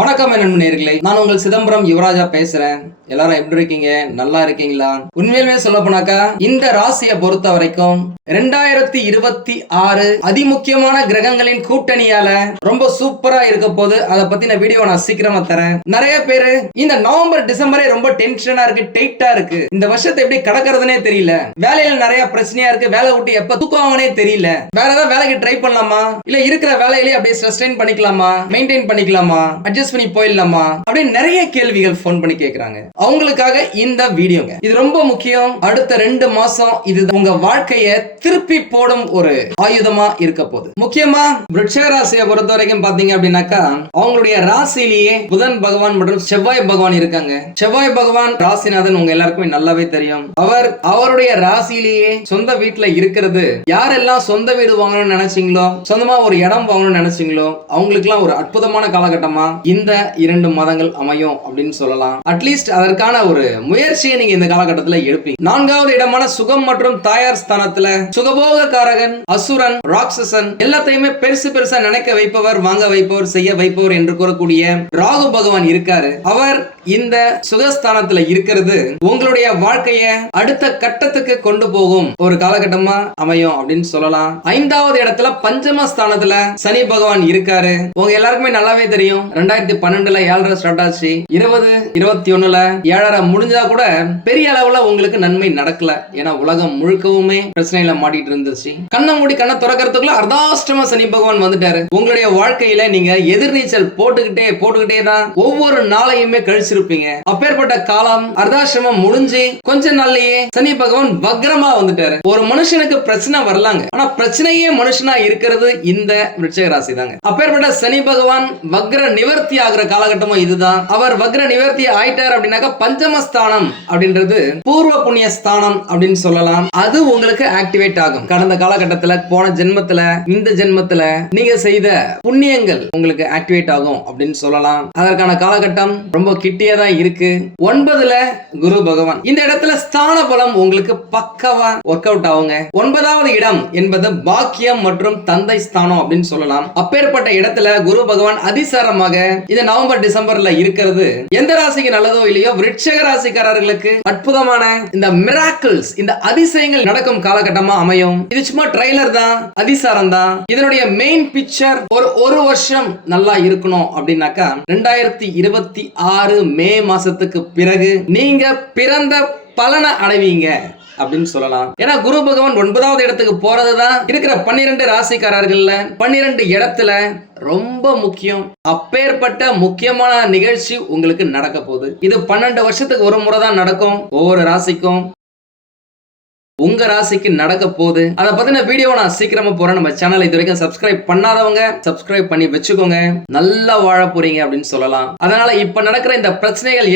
வணக்கம் நண்பர்களே, நான் உங்கள் சிதம்பரம் யுவராஜா பேசுறேன். எல்லாரும் எப்படி இருக்கீங்க? நல்லா இருக்கீங்களா? உண்மையிலுமே சொல்ல போனாக்கா இந்த ராசியை பொறுத்த வரைக்கும் 2026 அதிமுக்கியமான கிரகங்களின் கூட்டணியால ரொம்ப சூப்பரா இருக்க போது. அதை பத்தின வீடியோ நான் சீக்கிரமா தரேன். நிறைய பேரு இந்த நவம்பர் டிசம்பரே ரொம்ப டென்ஷனா இருக்கு, டைட்டா இருக்கு, இந்த வருஷத்தை எப்படி கடக்கிறதுனே தெரியல, வேலையில நிறைய பிரச்சனையா இருக்கு, வேலை விட்டு எப்ப தூக்குவாங்கன்னே தெரியல, வேற ஏதாவது வேலைக்கு ட்ரை பண்ணலாமா, இல்ல இருக்கிற வேலையிலேயே அப்படியே சஸ்டெயின் பண்ணிக்கலாமா, மெயின்டைன் பண்ணிக்கலாமா, அட்ஜஸ்ட் பண்ணி போயிடலாமா அப்படின்னு நிறைய கேள்விகள் போன் பண்ணி கேக்குறாங்க. அவங்களுக்காக இந்த வீடியோங்க. இது ரொம்ப முக்கியம். அடுத்த 2 மாசம் இது உங்க வாழ்க்கைய திருப்பி போடும் ஒரு ஆயுதமா இருக்க போகுது. முக்கியமா விருச்சிக ராசியை பொறுத்த வரைக்கும் பாத்தீங்க அப்படின்னாக்கா அவங்களுடைய ராசியிலேயே புதன் பகவான் மற்றும் செவ்வாய் பகவான் இருக்காங்க. செவ்வாய் பகவான் ராசிநாதன் உங்க எல்லாருக்குமே நல்லாவே தெரியும். அவருடைய ராசியிலேயே சொந்த வீட்டுல இருக்கிறது. யாரெல்லாம் சொந்த வீடு வாங்கணும்னு நினைச்சீங்களோ, சொந்தமா ஒரு இடம் வாங்கணும்னு நினைச்சீங்களோ, அவங்களுக்கு எல்லாம் ஒரு அற்புதமான காலகட்டமா இந்த 2 மாதங்கள் அமையும் அப்படின்னு சொல்லலாம். அட்லீஸ்ட் அதற்கான ஒரு முயற்சியை நீங்க இந்த காலகட்டத்தில் எடுப்பீங்க. 4வது இடமான சுகம் மற்றும் தாயார் ஸ்தானத்துல சுகபோக காரகன், அசுரன், ராட்சசன் எல்லாத்தையுமே பெருசு பெருசா நினைக்க வைப்பவர், வாங்க வைப்பவர், செய்ய வைப்பவர் என்று கூறக்கூடிய ராகு பகவான் இருக்காரு. அவர் இந்த சுகஸ்தானத்துல இருக்கிறது உங்களுடைய வாழ்க்கைய அடுத்த கட்டத்துக்கு கொண்டு போகும் ஒரு காலகட்டமா அமையும் அப்படின்னு சொல்லலாம். 5வது இடத்துல பஞ்சம ஸ்தானத்துல சனி பகவான் இருக்காரு. உங்க எல்லாருக்குமே நல்லாவே தெரியும், 2012ல 7.5 ஸ்டார்ட் ஆச்சு, 2021ல 7.5 முடிஞ்சா கூட பெரிய அளவுல உங்களுக்கு நன்மை நடக்கல. ஏன்னா உலகம் முழுக்கவுமே பிரச்சனையில மாட்டிட்டு இருந்துச்சு. கண்ண மூடி கண்ண துறக்கிறதுக்குள்ள அர்த்தாஷ்டம சனி பகவான் வந்துட்டாரு. உங்களுடைய வாழ்க்கையில நீங்க எதிர்நீச்சல் போட்டுக்கிட்டே தான் ஒவ்வொரு நாளையுமே கழிச்சிருப்பீங்க. அப்பேற்பட்ட காலம் அர்த்தாஷ்டமம் முடிஞ்சு கொஞ்ச நாள்லயே சனி பகவான் வக்ரமா வந்துட்டாரு. ஒரு மனுஷனுக்கு பிரச்சனை வரலாங்க, ஆனா பிரச்சனையே மனுஷனா இருக்கிறது இந்த விருச்சிக ராசி தாங்க. அப்பேற்பட்ட சனி பகவான் வக்ர நிவர்த்தி ஆகிற காலகட்டமும் இதுதான். அவர் வக்ர நிவர்த்தி ஆயிட்டார் அப்படின்னாக்கா பஞ்சமஸ்தானம் அப்படின்றது பூர்வ புண்ணிய ஸ்தானம் அப்படின்னு சொல்லலாம். அது உங்களுக்கு ஆக்டிவேட் ஆகும். கடந்த காலகட்டத்துல, போன ஜென்மத்துல, இந்த ஜென்மத்துல நீங்க செய்த புண்ணியங்கள் உங்களுக்கு ஆக்டிவேட் ஆகும் அப்படின்னு சொல்லலாம். அதற்கான காலகட்டம் ரொம்ப கிட்டியா தான் இருக்கு. 9ல குரு பகவான் இந்த இடத்துல ஸ்தான பலம் உங்களுக்கு பக்கவா ஒர்க் அவுட் ஆகுங்க. 9வது இடம் என்பது பாக்கியம் மற்றும் தந்தை ஸ்தானம் அப்படின்னு சொல்லலாம். அப்பேற்பட்ட இடத்துல குரு பகவான் அதிசாரமாக இந்த நவம்பர் டிசம்பர்ல இருக்கிறது எந்த ராசிக்கு நல்லதோ இல்லையோ, விருச்சிக ராசிக்காரர்களுக்கு அற்புதமான இந்த மிராக்கிள்ஸ், இந்த அதிசயங்கள் நடக்கும் காலகட்டமா அமையும். இது சும்மா ட்ரைலர் தான், அதிசாரம் தான். இதனுடைய மெயின் பிக்சர் ஒரு வருஷம் நல்லா இருக்கணும் அப்படின்னாக்கா 2026 மே மாசத்துக்கு பிறகு நீங்க பிறந்த பலனை அடைவீங்க அப்படின்னு சொல்லலாம். ஏன்னா குரு பகவான் 9வது இடத்துக்கு போறதுதான் இருக்கிற 12 ராசிக்காரர்கள்ல 12 இடத்துல ரொம்ப முக்கியம். அப்பேற்பட்ட முக்கியமான நிகழ்ச்சி உங்களுக்கு நடக்க போகுது. இது 12 வருஷத்துக்கு ஒரு முறை தான் நடக்கும். ஒவ்வொரு ராசிக்கும் உங்க ராசிக்கு நடக்க போகுது. அதை பத்தின வீடியோ நான் சீக்கிரமா போறேன். நம்ம சேனலை இது வரைக்கும் சப்ஸ்கிரைப் பண்ணாதவங்க சப்ஸ்கிரைப் பண்ணி வச்சுக்கோங்க. நல்லா வாழ போறீங்க அப்படின்னு சொல்லலாம். அதனால இப்ப நடக்கிற இந்த பிரச்சனைகள்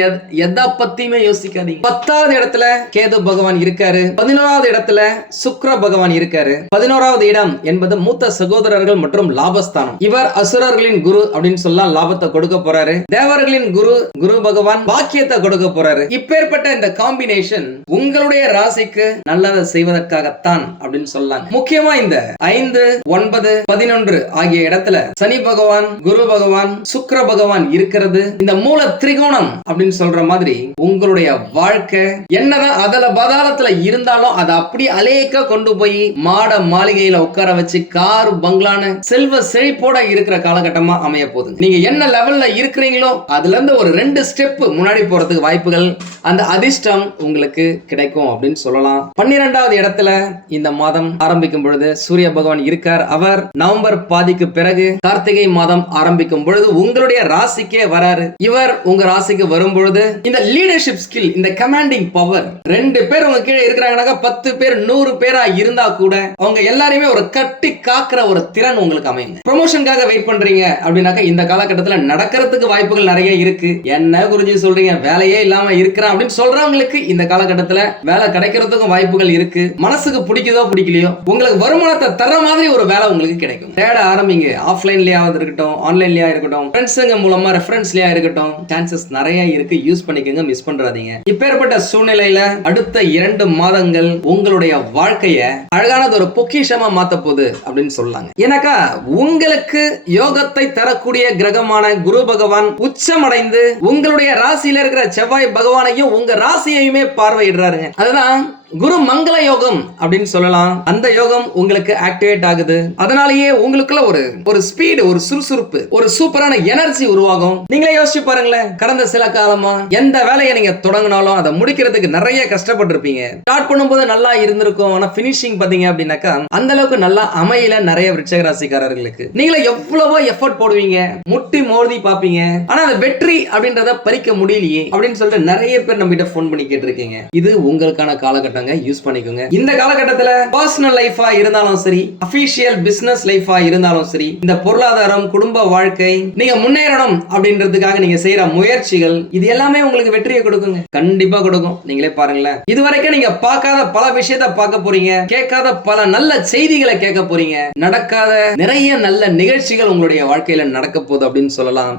எதை பத்தியுமே யோசிக்காதீங்க. 10வது இடத்துல கேது பகவான் இருக்காரு. 11வது இடத்துல சுக்கிர பகவான் இருக்காரு. 11வது இடம் என்பது மூத்த சகோதரர்கள் மற்றும் லாபஸ்தானம். இவர் அசுரர்களின் குரு அப்படின்னு சொல்லலாம். லாபத்தை கொடுக்க போறாரு. தேவர்களின் குரு பகவான் பாக்கியத்தை கொடுக்க போறாரு. இப்பேற்பட்ட இந்த காம்பினேஷன் உங்களுடைய ராசிக்கு நல்ல செய்வதற்காகத்தான் அப்படின்னு சொல்லலாம். முக்கியமா இந்த 5, 9, 11 ஆகிய இடத்துல சனி பகவான், குரு பகவான், சுக்கிர பகவான் இருக்கிறது. இந்த மூல திரிகோணம் அப்படின்னு சொல்ற மாதிரி உங்களுடைய வாழ்க்கை என்னதான் அதல பதாளத்துல இருந்தாலும் அதை அப்படி அலேக்க கொண்டு போய் மாட மாளிகையில உட்கார வச்சு கார் பங்களான செல்வ செழிப்போட இருக்கிற காலகட்டமா அமைய போகுது. நீங்க என்ன லெவல்ல இருக்கிறீங்களோ அதுல இருந்து ஒரு 2 ஸ்டெப் முன்னாடி போறதுக்கு வாய்ப்புகள், அந்த அதிர்ஷ்டம் உங்களுக்கு கிடைக்கும் அப்படின்னு சொல்லலாம். 12வது இடத்துல இந்த மாதம் ஆரம்பிக்கும் பொழுது சூரிய பகவான் இருக்கார். அவர் நவம்பர் பாதிக்கு பிறகு கார்த்திகை மாதம் ஆரம்பிக்கும் பொழுது உங்களுடைய ராசிக்கே வராரு. இவர் உங்க ராசிக்கு வரும் பொழுது இந்த லீடர்ஷிப் ஸ்கில், இந்த கமாண்டிங் பவர், 2 பேர் உங்க கீழே இருக்கிறாங்கன்னாக்கா 10 பேர் 100 பேரா இருந்தா கூட அவங்க எல்லாரையுமே ஒரு கட்டி காக்குற ஒரு திறன் உங்களுக்கு அமையுங்க. ப்ரமோஷனுக்காக வெயிட் பண்றீங்க அப்படின்னாக்கா இந்த காலகட்டத்தில் நடக்கிறதுக்கு வாய்ப்புகள் நிறைய இருக்கு. என்ன குருஜி சொல்றீங்க, வேலையே இல்லாம இருக்கிறேன் அப்படின்னு சொல்றவங்களுக்கு இந்த காலகட்டத்தில் வேலை கிடைக்கிறதுக்கும் வாய்ப்புகள் வாய்ப்புகள் இருக்கு. மனசுக்கு பிடிக்குதோ பிடிக்கலையோ உங்களுக்கு வருமானத்தை தர மாதிரி ஒரு வேலை உங்களுக்கு கிடைக்கும். தேட ஆரம்பிங்க. ஆஃப்லைன்லயாவது இருக்கட்டும், ஆன்லைன்லயா இருக்கட்டும், ஃப்ரெண்ட்ஸுங்க மூலமா ரெஃபரன்ஸ்லயா இருக்கட்டும், சான்சஸ் நிறைய இருக்கு. யூஸ் பண்ணிக்கங்க, மிஸ் பண்றாதீங்க. இப்பேற்பட்ட சூழ்நிலையில அடுத்த 2 மாதங்கள் உங்களுடைய வாழ்க்கைய அழகானது ஒரு பொக்கிஷமா மாத்த போகுது அப்படின்னு சொல்லலாங்க. ஏன்னாக்கா உங்களுக்கு யோகத்தை தரக்கூடிய கிரகமான குரு பகவான் உச்சமடைந்து உங்களுடைய ராசியில இருக்கிற செவ்வாய் பகவானையும் உங்க ராசியையுமே பார்வையிடுறாருங்க. அதுதான் குரு மங்கள யோகம் அப்படின்னு சொல்லலாம். அந்த யோகம் உங்களுக்கு ஆக்டிவேட் ஆகுது. அதனாலேயே உங்களுக்குள்ள ஒரு ஸ்பீடு, ஒரு சுறுசுறுப்பு, ஒரு சூப்பரான எனர்ஜி உருவாகும். நீங்களே யோசிச்சு பாருங்களேன். கடந்த சில காலமா எந்த வேலையை நீங்க தொடங்கினாலும் அதை முடிக்கிறதுக்கு நிறைய கஷ்டப்பட்டிருப்பீங்க. ஸ்டார்ட் பண்ணும்போது நல்லா இருந்திருக்கும், ஆனா பினிஷிங் பாத்தீங்க அப்படின்னாக்கா அந்த அளவுக்கு நல்லா அமையல நிறைய விருச்சிக ராசிக்காரர்களுக்கு. நீங்களே எவ்வளவோ எஃபர்ட் போடுவீங்க, முட்டி மோதி பாப்பீங்க, ஆனா அந்த வெற்றி அப்படின்றத பறிக்க முடியலையே அப்படின்னு சொல்லிட்டு நிறைய பேர் நம்ம கிட்ட போன் பண்ணி கேட்டிருக்கீங்க. இது உங்களுக்கான காலகட்டம். யூஸ் பண்ணிக்கோங்க. இந்த காலகட்டத்தில் பர்சனல் லைஃபா இருந்தாலும் சரி, அபிஷியல் பிசினஸ் லைஃபா இருந்தாலும் சரி, இந்த பொருளாதாரம், குடும்ப வாழ்க்கை, நீங்க முன்னேறணும் அப்படின்றதுக்காக நீங்க செய்யற முயற்சிகள், இது எல்லாமே உங்களுக்கு வெற்றியை கொடுக்குங்க. கண்டிப்பா கொடுக்கும். நீங்களே பாருங்களேன். இதுவரைக்கும் நீங்க பார்க்காத பல விஷயத்தை பார்க்க போறீங்க, கேட்காத பல நல்ல செய்திகளை கேட்க போறீங்க, நடக்காத நிறைய நல்ல நிகழ்ச்சிகள் உங்களுடைய வாழ்க்கையில நடக்க போகுது அப்படின்னு சொல்லலாம்.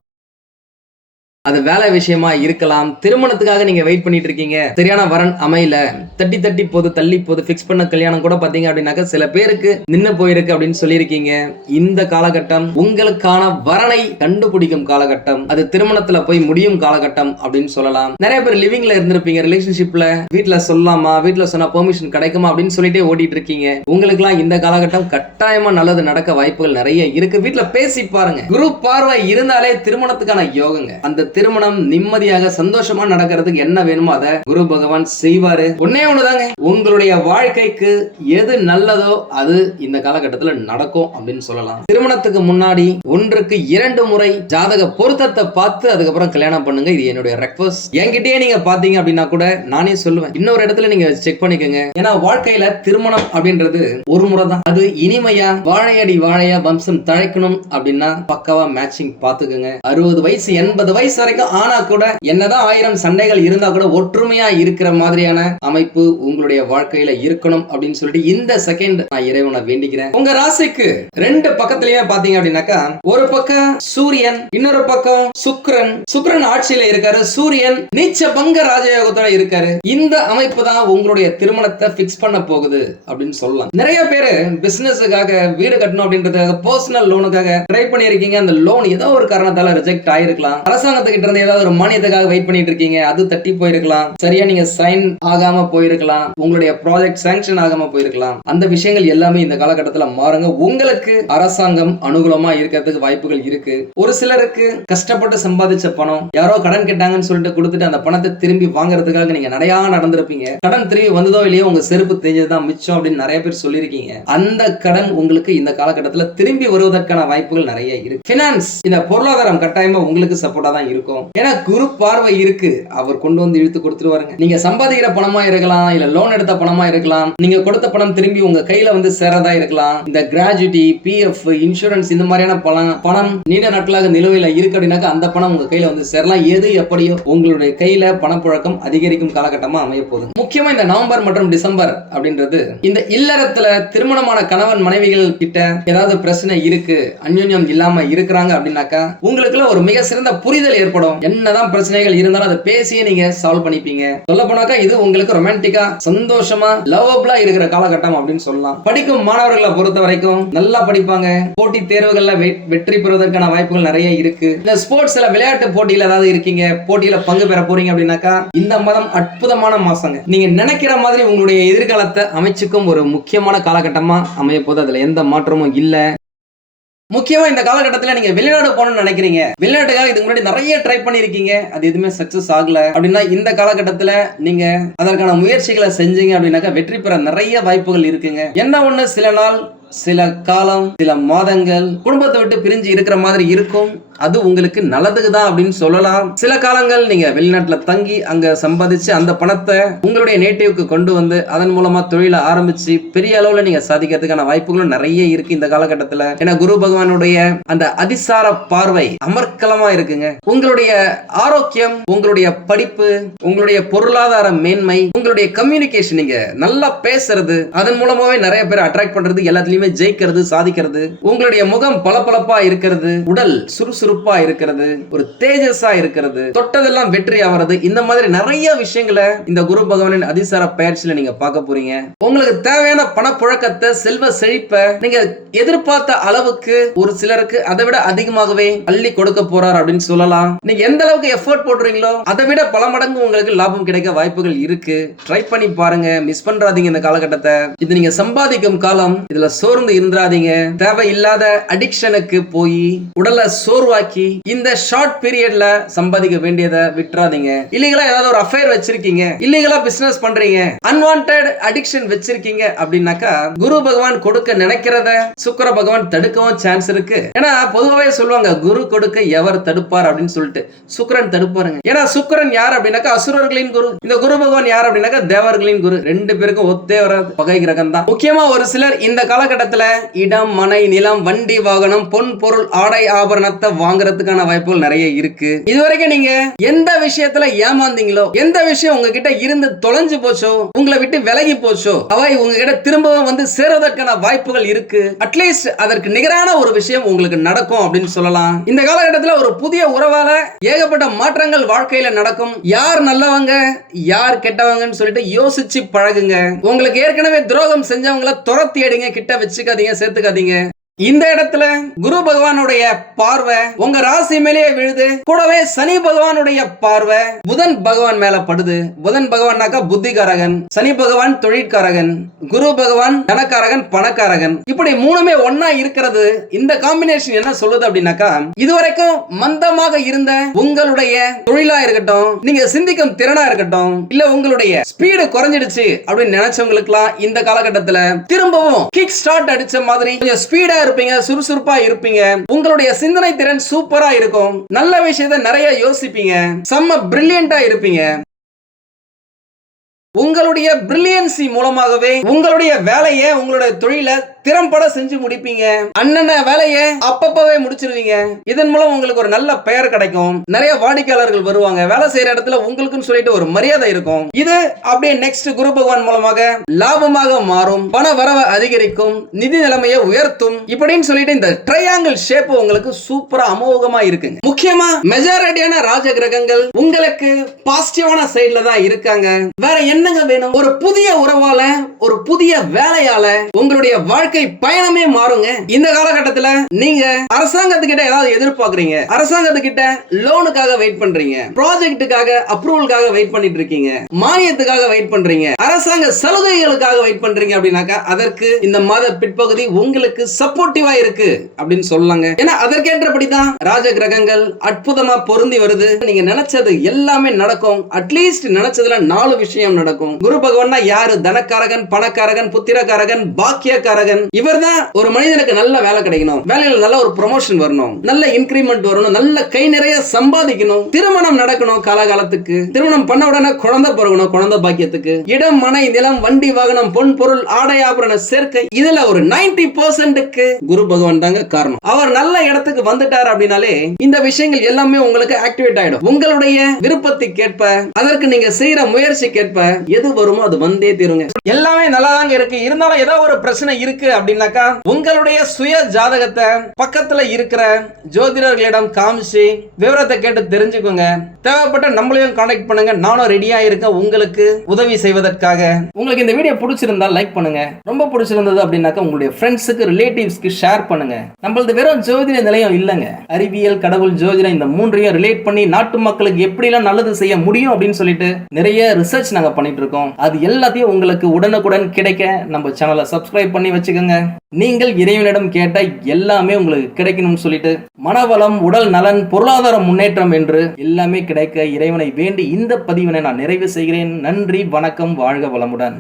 அது வேலை விஷயமா இருக்கலாம், திருமணத்துக்காக நீங்க வெயிட் பண்ணிட்டு இருக்கீங்க, சரியான வரன் அமையல, தட்டி போது தள்ளி போது, பிக்ஸ் பண்ண கல்யாணம் கூட பாத்தீங்க அப்படின்னாக்க சில பேருக்கு நின்னு போயிருக்கு அப்படின்னு சொல்லியிருக்கீங்க. இந்த காலகட்டம் உங்களுக்கான வரனை கண்டுபிடிக்கும் காலகட்டம், அது திருமணத்துல போய் முடியும் காலகட்டம் அப்படின்னு சொல்லலாம். நிறைய பேர் லிவிங்ல இருந்திருப்பீங்க, ரிலேஷன்ஷிப்ல வீட்டுல சொல்லலாமா, வீட்டுல சொன்னா பெர்மிஷன் கிடைக்குமா அப்படின்னு சொல்லிட்டே ஓடிட்டு இருக்கீங்க. உங்களுக்கு எல்லாம் இந்த காலகட்டம் கட்டாயமா நல்லது நடக்க வாய்ப்புகள் நிறைய இருக்கு. வீட்டுல பேசி பாருங்க. குரு பார்வை இருந்தாலே திருமணத்துக்கான யோகங்க. அந்த திருமணம் நிம்மதியாக சந்தோஷமா நடக்கிறதுக்கு என்ன வேணுமோ அதை குரு பகவான் செய்வாரு. ஒன்னே ஒண்ணுதாங்க, உங்களுடைய வாழ்க்கைக்கு எது நல்லதோ அது இந்த காலகட்டத்தில் நடக்கும் அப்படின்னு சொல்லலாம். திருமணத்துக்கு முன்னாடி 1க்கு 2 முறை ஜாதக பொருத்தத்தை பார்த்து அதுக்கப்புறம் கல்யாணம் பண்ணுங்க. இது என்னுடைய ரெக்வஸ்ட். என்கிட்டயே நீங்க பாத்தீங்க அப்படின்னா கூட நானே சொல்லுவேன், இன்னொரு இடத்துல நீங்க செக் பண்ணிக்கோங்க. ஏன்னா வாழ்க்கையில திருமணம் அப்படின்றது ஒரு முறை தான். அது இனிமையா வாழையடி வாழையா வம்சம் தழைக்கணும் அப்படின்னா பக்காவா மேட்சிங் பாத்துக்கோங்க. 60 வயசு 80 வயசு வரைக்கும் ஆனா கூட என்னதான் 1000 சண்டைகள் இருந்தா கூட ஒற்றுமையா இருக்கிற மாதிரியான அமைப்பு உங்களுடைய வாழ்க்கையில இருக்கணும் அப்படின்னு சொல்லிட்டு இந்த செகண்ட் நான் இறைவனை வேண்டிக்கிறேன். உங்க ராசிக்கு 2 பக்கத்திலேயே பாத்தீங்க அப்படின்னாக்கா ஒரு பக்கம் சூரியன், இன்னொரு பக்கம் சுக்கிரன் ஆட்சியில இருக்காரு. சூரியன் நீச்ச பங்க ராஜயோகத்தோட இருக்காரு. இந்த அமைப்பு தான் உங்களுடைய திருமணத்தை பிக்ஸ் பண்ண போகுது அப்படின்னு சொல்லலாம். நிறைய பேரு பிசினஸுக்காக, வீடு கட்டணும் அப்படின்றதுக்காக, பர்சனல் லோனுக்காக ட்ரை பண்ணிருக்கீங்க. அந்த லோன் ஏதோ ஒரு காரணத்தால ரிஜெக்ட் ஆயிருக்கலாம். அரசாங்கத்துக்கு இருந்து ஏதாவது ஒரு மானியத்துக்காக வெயிட் பண்ணிட்டு இருக்கீங்க, அது தட்டி போயிருக்கலாம். சரியா நீங்க சைன் ஆகாம போயிருக்கலாம், உங்களுடைய ப்ராஜெக்ட் சாங்ஷன் ஆகாம போயிருக்கலாம். அந்த விஷயங்கள் எல்லாமே இந்த காலகட்டத்தில் மாறுங்க. உங்களுக்கு அரசாங்கம் அனுகூலமா இருக்கிறதுக்கு வாய்ப்புகள் இருக்கு. ஒரு சிலருக்கு கஷ்டப்பட்டு சம்பாதிச்ச பணம் யாரோ கடன் கேட்டாங்கன்னு சொல்லிட்டு கொடுத்துட்டு அந்த பணத்தை திரும்பி வாங்குறதுக்காக நீங்க நிறைய நடந்திருப்பீங்க. கடன் திரும்பி வந்ததோ இல்லையோ உங்க செருப்பு தெரிஞ்சதுதான் மிச்சம் அப்படின்னு நிறைய பேர் சொல்லியிருக்கீங்க. அந்த கடன் உங்களுக்கு இந்த காலகட்டத்தில் திரும்பி வருவதற்கான வாய்ப்புகள் நிறைய இருக்கு. பினான்ஸ், இந்த பொருளாதாரம் கட்டாயமா உங்களுக்கு சப்போர்ட்டா தான் இருக்கும். ஏன்னா குரு பார்வை இருக்கு, அவர் கொண்டு வந்து இழுத்து கொடுத்துருவாருங்க. நீங்க சம்பாதிக்கிற பணமா இருக்கலாம், இல்ல லோன் எடுத்த பணமா இருக்கலாம், நீங்க கொடுத்த பணம் திரும்பி உங்க கையில வந்து சேரதா இருக்கலாம். இந்த கிராஜுவிட்டி, பிஎஃப், இன்சூரன்ஸ் இந்த மாதிரியான பணம் நீண்ட நாட்களாக நிலுவையில இருக்கு அப்படின்னாக்க அந்த பணம் உங்க கையில வந்து சேரலாம். எது எப்படியோ உங்களுடைய கையில பணப்புழக்கம் அதிகரிக்கும் காலகட்டமா அமைய போகுது. முக்கியமா இந்த நவம்பர் மற்றும் டிசம்பர் அப்படின்றது இந்த இல்லறத்துல திருமணமான கணவன் மனைவிகள் கிட்ட ஏதாவது பிரச்சனை இருக்கு, அந்யோன்யம் இல்லாம இருக்கிறாங்க அப்படின்னாக்கா உங்களுக்குள்ள ஒரு மிக சிறந்த புரிதல் ஏற்படும். என்னதான் பிரச்சனைகள் இருந்தாலும் அதை பேசியே நீங்க சால்வ் பண்ணிப்பீங்க. சொல்ல போனாக்கா இது உங்களுக்கு ரொமான்டிக்கா, சந்தோஷமா, லவ்வபிளா இருக்கிற காலகட்டம் அப்படின்னு சொல்லலாம். படிக்கும் மாணவர்களை பொறுத்த வரைக்கும் நல்லா படிப்பாங்க. போட்டி தேர்வுகள்ல வெற்றி பெறுவதற்கான வாய்ப்புகள் நிறைய இருக்கு. இந்த ஸ்போர்ட்ஸ்ல விளையாட்டு போட்டியில ஏதாவது இருக்கீங்க, போட்டியில பங்கு பெற போறீங்க அப்படின்னாக்கா இந்த மாதம் அற்புதமான மாசங்க. நீங்க நினைக்கிற மாதிரி உங்களுடைய எதிர்காலத்தை அமைச்சுக்கும் ஒரு முக்கியமான காலகட்டமா அமைய போது, அதுல எந்த மாற்றமும் இல்ல. முக்கியமா இந்த காலகட்டத்தில் நீங்க வெளிநாடு போகணும்னு நினைக்கிறீங்க, வெளிநாட்டுக்காக இதுக்கு முன்னாடி நிறைய ட்ரை பண்ணிருக்கீங்க, அது எதுவுமே சக்சஸ் ஆகல அப்படின்னா இந்த காலகட்டத்தில் நீங்க அதற்கான முயற்சிகளை செஞ்சீங்க அப்படின்னாக்கா வெற்றி பெற நிறைய வாய்ப்புகள் இருக்குங்க. என்ன ஒண்ணு, சில நாள் சில காலம், சில மாதங்கள் குடும்பத்தை விட்டு பிரிஞ்சு இருக்கிற மாதிரி இருக்கும். அது உங்களுக்கு நல்லதுக்கு தான் அப்படின்னு சொல்லலாம். சில காலங்கள் நீங்க வெளிநாட்டுல தங்கி அங்க சம்பாதிச்சு அந்த பணத்தை உங்களுடைய நேட்டிவ்க்கு கொண்டு வந்து அதன் மூலமா தொழிலை ஆரம்பிச்சு பெரிய அளவுல நீங்க சாதிக்கிறதுக்கான வாய்ப்புகளும் நிறைய இருக்கு இந்த காலகட்டத்துல. ஏன்னா குரு பகவானுடைய அந்த அதிசார பார்வை அமர்க்கலமா இருக்குங்க. உங்களுடைய ஆரோக்கியம், உங்களுடைய படிப்பு, உங்களுடைய பொருளாதார மேன்மை, உங்களுடைய கம்யூனிகேஷன், நீங்க நல்லா பேசுறது, அதன் மூலமாவே நிறைய பேர் அட்ராக்ட் பண்றது, எல்லாத்துலயுமே ஜெயிக்கிறது, சாதிக்கிறது, உங்களுடைய முகம் பளபளப்பா இருக்கிறது, உடல் சுறுசுறுப்பா இருக்கிறது, ஒரு தேஜஸா இருக்கிறது, தொட்டதெல்லாம் வெற்றி ஆகிறது. இந்த மாதிரி நிறைய விஷயங்களை இந்த குரு பகவானின் அதிசார பயிற்சியில நீங்க பார்க்க போறீங்க. உங்களுக்கு தேவையான பணப்புழக்கத்தை, செல்வ செழிப்பை நீங்க எதிர்பார்த்த அளவுக்கு ஒரு சிலருக்கு அதை விட அதிகமாகவே அள்ளி கொடுக்க போறார் அப்படின்னு சொல்லலாம். நீங்க எந்த அளவுக்கு எஃபோர்ட் போடுறீங்களோ அதை விட பல மடங்கு உங்களுக்கு லாபம் கிடைக்க வாய்ப்புகள் இருக்கு. ட்ரை பண்ணி பாருங்க, மிஸ் பண்றாதீங்க இந்த காலகட்டத்தை. இது நீங்க சம்பாதிக்கும் காலம். இதுல சோர்ந்து இருந்துராதீங்க. தேவையில்லாத அடிக்ஷனுக்கு போய் உடலை சோர்வாக்கி இந்த ஷார்ட் பீரியட்ல சம்பாதிக்க வேண்டியதை விட்டுறாதீங்க. இல்லீகலா ஏதாவது ஒரு அஃபேர் வச்சிருக்கீங்க, இல்லீகலா பிசினஸ் பண்றீங்க, அன்வான்டட் அடிக்ஷன் வச்சிருக்கீங்க அப்படின்னாக்கா குரு பகவான் கொடுக்க நினைக்கிறத சுக்கிர பகவான் தடுக்கவும் சான்ஸ் இருக்கு. ஏன்னா பொதுவாகவே சொல்லுவாங்க குரு கொடுக்க எவர் தடுப்பார் அப்படின்னு சொல்லிட்டு. சுக்கிரன் தடுப்பாருங்க. ஏன்னா சுக்கிரன் யார் அப்படின்னாக்கா அசுரர்களின் குரு. இந்த குரு பகவான் யார் அப்படின்னாக்கா தேவர்களின் குரு. ரெண்டு பேருக்கும் ஒத்தே வராது, பகை கிரகம் தான். முக்கியமா ஒரு சிலர் இந்த காலகட்டத்துல இடம், மனை, நிலம், வண்டி, வாகனம், பொன் பொருள், ஆடை ஆபரணத்தை வாங்குறதுக்கான வாய்ப்புகள் நிறைய இருக்கு. இதுவரைக்கும் நீங்க எந்த விஷயத்துல ஏமாந்தீங்களோ, எந்த விஷயம் உங்ககிட்ட இருந்து தொலைஞ்சு போச்சோ, உங்களை விட்டு விலகி போச்சோ, அவை உங்ககிட்ட திரும்பவும் வந்து சேருவதற்கான வாய்ப்புகள் இருக்கு. அட்லீஸ்ட் அதற்கு நிகரான ஒரு விஷயம் உங்களுக்கு நடக்கும் அப்படின்னு சொல்லலாம். இந்த காலகட்டத்தில் ஒரு புதிய உறவால ஏகப்பட்ட மாற்றங்கள் வாழ்க்கையில நடக்கும். யார் நல்லவங்க, யார் கெட்டவங்கன்னு சொல்லிட்டு யோசிச்சு பழகுங்க. உங்களுக்கு ஏற்கனவே துரோகம் செஞ்சவங்களை துரத்தி அடிங்க, கிட்ட வச்சுக்காதீங்க, சேர்த்துக்காதீங்க. இந்த இடத்துல குரு பகவானுடைய பார்வை உங்க ராசி மேலேயே விழுது. கூடவே சனி பகவானுடைய பார்வை புதன் பகவான் மேல படுது. புதன் பகவான்னாக்கா புத்திகாரகன், சனி பகவான் தொழிற்காரகன், குரு பகவான் தனக்காரகன், பணக்காரகன். இப்படி மூணுமே ஒன்னா இருக்கிறது. இந்த காம்பினேஷன் என்ன சொல்லுது அப்படின்னாக்கா, இதுவரைக்கும் மந்தமாக இருந்த உங்களுடைய தொழிலா இருக்கட்டும், நீங்க சிந்திக்கும் திறனா இருக்கட்டும், இல்ல உங்களுடைய ஸ்பீடு குறைஞ்சிடுச்சு அப்படின்னு நினைச்சவங்களுக்குலாம் இந்த காலகட்டத்துல திரும்பவும் கிக் ஸ்டார்ட் அடிச்ச மாதிரி கொஞ்சம் ஸ்பீடா இருப்பீங்க, சுறுசுறுப்பா இருப்பீங்க. உங்களுடைய சிந்தனை திறன் சூப்பரா இருக்கும். நல்ல விஷயத்தை நிறைய யோசிப்பீங்க. செம்ம பிரில்லியண்டா இருப்பீங்க. உங்களுடைய பிரில்லியன்சி மூலமாகவே உங்களுடைய வேலையை, உங்களுடைய தொழிலை திறம்பட செஞ்சு முடிப்பீங்க. அண்ணன வேலையை அப்பப்பவே முடிச்சிருவீங்க. இதன் மூலம் உங்களுக்கு ஒரு நல்ல பெயர் கிடைக்கும். நிறைய வாடிக்கையாளர்கள் வருவாங்க. வேலை செய்யற இடத்துல உங்களுக்குன்னு சொல்லிட்டு ஒரு மரியாதை இருக்கும். இது அப்படியே நெக்ஸ்ட் குரு பகவான் மூலமாக லாபமாக மாறும். பண வரவை அதிகரிக்கும், நிதி நிலைமையை உயர்த்தும். இப்படின்னு சொல்லிட்டு இந்த ட்ரையாங்கிள் ஷேப் உங்களுக்கு சூப்பரா அமோகமா இருக்குங்க. முக்கியமா மெஜாரிட்டியான ராஜ கிரகங்கள் உங்களுக்கு பாசிட்டிவான சைடுல தான் இருக்காங்க. வேற என்னங்க வேணும்? ஒரு புதிய உறவால, ஒரு புதிய வேலையால உங்களுடைய வாழ்க்கை பயணமே மாறுங்க. இந்த காலகட்டத்துல நீங்க அரசாங்கத்துக்கிட்ட ஏதாவது எதிர்பார்க்கறீங்க, அரசாங்கத்துக்கிட்ட லோனுக்காக வெயிட் பண்றீங்க, ப்ராஜெக்ட்டுக்காக அப்ரூவலுக்காக வெயிட் பண்ணிட்டு இருக்கீங்க, மானியத்துக்காக வெயிட் பண்றீங்க, அரசாங்க சலுகைகளுக்காக வெயிட் பண்றீங்க அப்படின்னாக்கா அதற்கு இந்த மாத பிற்பகுதி உங்களுக்கு சப்போர்ட்டிவா இருக்கு அப்படின்னு சொல்லலாங்க. ஏன்னா அதற்கேற்றபடிதான் ராஜ கிரகங்கள் அற்புதமா பொருந்தி வருது. நீங்க நினைச்சது எல்லாமே நடக்கும். அட்லீஸ்ட் நினைச்சதுல 4 விஷயம் நடக்கும். குரு பகவான் யாரு? தனக்காரகன், பணக்காரகன், புத்திரக்காரகன், பாக்கியக்காரகன். இவர்தான் ஒரு மனிதனுக்கு நல்ல வேலை கிடைக்கணும், வேலையில நல்ல ஒரு ப்ரமோஷன் வரணும், நல்ல இன்கிரிமெண்ட் வரணும், நல்ல கை நிறைய சம்பாதிக்கணும், திருமணம் நடக்கணும், காலகாலத்துக்கு திருமணம் பண்ண உடனே குழந்தை பிறக்கணும், குழந்தை பாக்கியத்துக்கு, இடம், மனை, நிலம், வண்டி, வாகனம், பொன் பொருள், ஆடை ஆபரண சேர்க்கை. இதுல ஒரு 90%க்கு குரு பகவான் தாங்க காரணம். அவர் நல்ல இடத்துக்கு வந்துட்டார் அப்படின்னாலே இந்த விஷயங்கள் எல்லாமே உங்களுக்கு ஆக்டிவேட் ஆயிடும். உங்களுடைய விருப்பத்துக்கேற்ப, அதற்கு நீங்க செய்யற முயற்சிக்கேற்ப எது வருமோ அது வந்தே தீருங்க. எல்லாமே நல்லா தாங்க இருக்கு. இருந்தாலும் ஏதோ ஒரு பிரச்சனை இருக்கு அப்படின்னாக்கா உங்களுடைய சுய ஜாதகத்தை பக்கத்துல இருக்கிற ஜோதிடர்களிடம் காமிச்சு விவரத்தை கேட்டு தெரிஞ்சுக்கோங்க. தேவைப்பட்ட நம்மளையும் கான்டாக்ட் பண்ணுங்க. நானும் ரெடியா இருக்கேன் உங்களுக்கு உதவி செய்வதற்காக. உங்களுக்கு இந்த வீடியோ பிடிச்சிருந்தா லைக் பண்ணுங்க. ரொம்ப பிடிச்சிருந்தது அப்படின்னாக்கா உங்களுடைய ஃப்ரெண்ட்ஸுக்கு, ரிலேட்டிவ்ஸ்க்கு ஷேர் பண்ணுங்க. நம்மளது வெறும் ஜோதிட நிலையம் இல்லைங்க. அறிவியல், கடவுள், ஜோதிடம் இந்த மூன்றையும் ரிலேட் பண்ணி நாட்டு மக்களுக்கு எப்படிலாம் நல்லது செய்ய முடியும் அப்படின்னு சொல்லிட்டு நிறைய ரிசர்ச் நாங்க பண்ணிட்டு இருக்கோம். அது எல்லாத்தையும் உங்களுக்கு உடனுக்குடன் கிடைக்க நம்ம சேனலை சப்ஸ்கிரைப் பண்ணி வச்சுக்கோங்க. நீங்கள் இறைவனிடம் கேட்ட எல்லாமே உங்களுக்கு கிடைக்கணும்னு சொல்லிட்டு மனவளம், உடல் நலன், பொருளாதார முன்னேற்றம் என்று எல்லாமே கிடைக்க இறைவனை வேண்டி இந்த பதிவினை நான் நிறைவு செய்கிறேன். நன்றி, வணக்கம், வாழ்க வளமுடன்.